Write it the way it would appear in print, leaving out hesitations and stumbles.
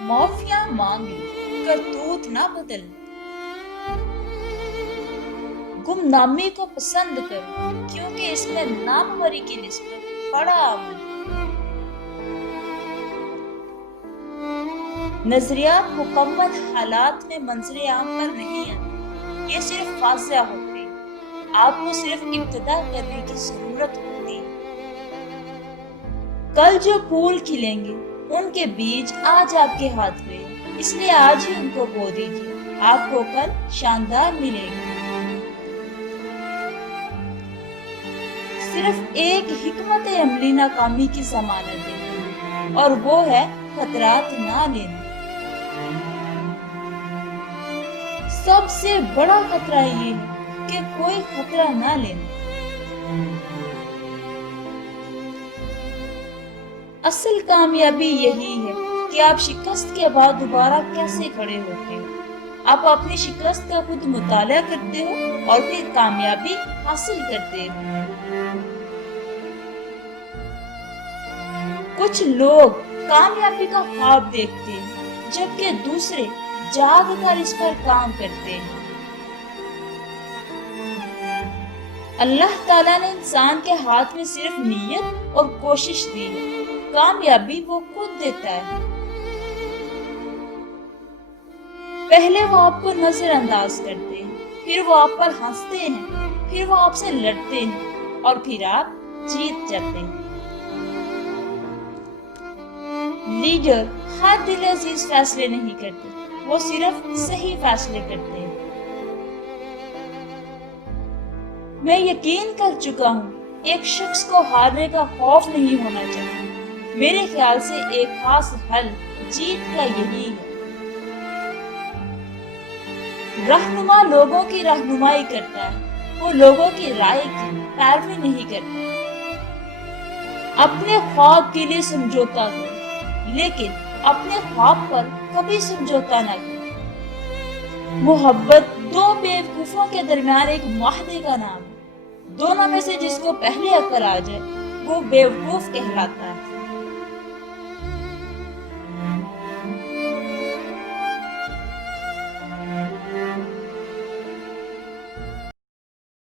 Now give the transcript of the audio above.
معافیاں مانگی کرتوت نہ بدل، گمنامی کو پسند کرو کیونکہ اس میں ناموری کی نسبت بڑا عمل۔ نظریات مکمل حالات میں منظر عام پر نہیں آتے، یہ صرف واضح ہوتے ہیں، آپ کو صرف ابتدا کرنے کی ضرورت ہوتی ہے۔ کل جو پھول کھلیں گے ان کے بیج آج آپ کے ہاتھ میں، اس لیے آج ہی ان کو بو دیجیے، آپ کو کل شاندار ملے گا۔ صرف ایک حکمت عملی ناکامی کی ضمانت ہے اور وہ ہے خطرات نہ لینا۔ سب سے بڑا خطرہ یہ ہے کہ کوئی خطرہ نہ لینا۔ اصل کامیابی یہی ہے کہ آپ شکست کے بعد دوبارہ کیسے کھڑے ہوتے ہیں۔ آپ اپنی شکست کا خود مطالعہ کرتے ہو اور پھر کامیابی حاصل کرتے ہو۔ کچھ لوگ کامیابی کا خواب دیکھتے ہیں جبکہ دوسرے جاگ کر اس پر کام کرتے ہیں۔ اللہ تعالیٰ نے انسان کے ہاتھ میں صرف نیت اور کوشش دی ہے، کامیابی وہ خود دیتا ہے۔ پہلے وہ آپ کو نظر انداز کرتے ہیں، پھر وہ آپ پر ہنستے ہیں، پھر وہ آپ سے لڑتے ہیں اور پھر آپ جیت جاتے ہیں۔ لیڈر ہر دل عزیز فیصلے نہیں کرتے، وہ صرف صحیح فیصلے کرتے ہیں۔ میں یقین کر چکا ہوں ایک شخص کو ہارنے کا خوف نہیں ہونا چاہیے۔ میرے خیال سے ایک خاص حل جیت کا یہی ہے۔ رہنما لوگوں کی رہنمائی کرتا ہے، وہ لوگوں کی رائے کی پیروی نہیں کرتا۔ اپنے خواب کے لیے سمجھوتا کرو لیکن اپنے خواب پر کبھی سمجھوتا نہ کرو۔ محبت دو بیوقوفوں کے درمیان ایک معاہدے کا نام ہے، دونوں میں سے جس کو پہلے عقل آ جائے وہ بیوقوف کہلاتا ہے۔